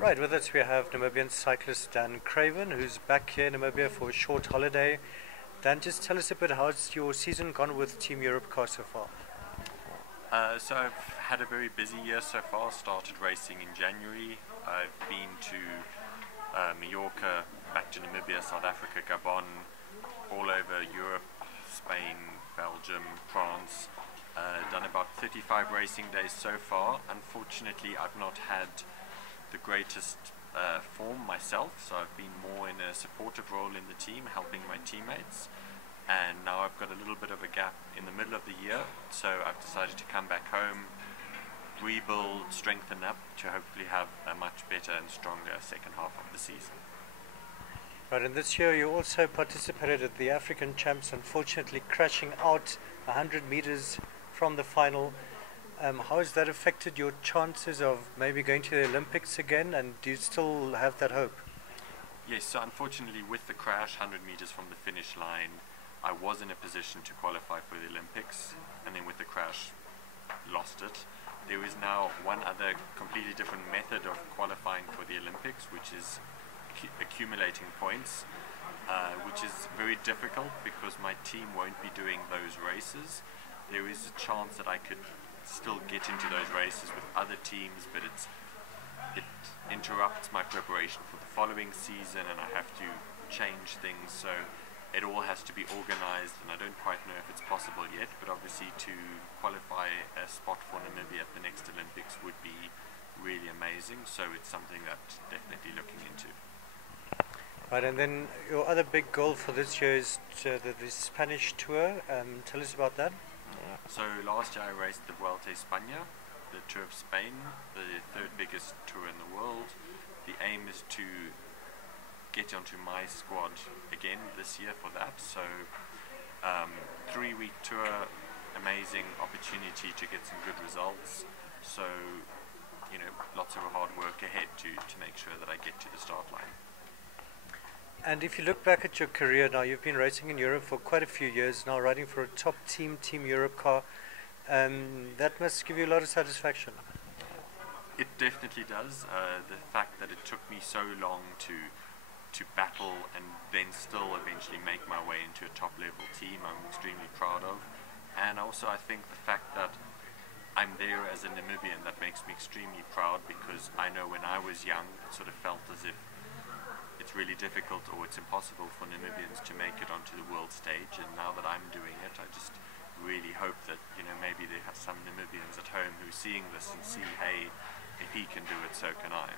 Right, with us we have Namibian cyclist Dan Craven, who's back here in Namibia for a short holiday. Dan, just tell us a bit, how's your season gone with Team Europe car so far? So I've had a very busy year so far. Started racing in January. I've been to Mallorca, back to Namibia, South Africa, Gabon, all over Europe, Spain, Belgium, France. Done about 35 racing days so far. Unfortunately, I've not had the greatest form myself, so I've been more in a supportive role in the team, helping my teammates. And now I've got a little bit of a gap in the middle of the year, so I've decided to come back home, rebuild, strengthen up to hopefully have a much better and stronger second half of the season. Right, and this year you also participated at the African Champs, unfortunately crashing out 100 meters from the final. How has that affected your chances of maybe going to the Olympics again, and do you still have that hope? Yes, so unfortunately with the crash 100 meters from the finish line, I was in a position to qualify for the Olympics, and then with the crash, lost it. There is now one other completely different method of qualifying for the Olympics, which is accumulating points, which is very difficult because my team won't be doing those races. There is a chance that I could still get into those races with other teams, but it interrupts my preparation for the following season, and I have to change things, so it all has to be organized, and I don't quite know if it's possible yet, but obviously to qualify a spot for Namibia at the next Olympics would be really amazing, so it's something that definitely looking into. Right, and then your other big goal for this year is the Spanish tour. Tell us about that. So last year I raced the Vuelta a España, the Tour of Spain, the third biggest tour in the world. The aim is to get onto my squad again this year for that. So 3-week tour, amazing opportunity to get some good results. So, you know, lots of hard work ahead to make sure that I get to the start line. And if you look back at your career now, you've been racing in Europe for quite a few years now, riding for a top Team Europe car. That must give you a lot of satisfaction. It definitely does. The fact that it took me so long to battle and then still eventually make my way into a top level team, I'm extremely proud of. And also I think the fact that I'm there as a Namibian, that makes me extremely proud, because I know when I was young it sort of felt as if it's really difficult or it's impossible for Namibians to make it onto the world stage, and now that I'm doing it, I just really hope that, you know, maybe there are some Namibians at home who are seeing this and see, hey, if he can do it, so can I.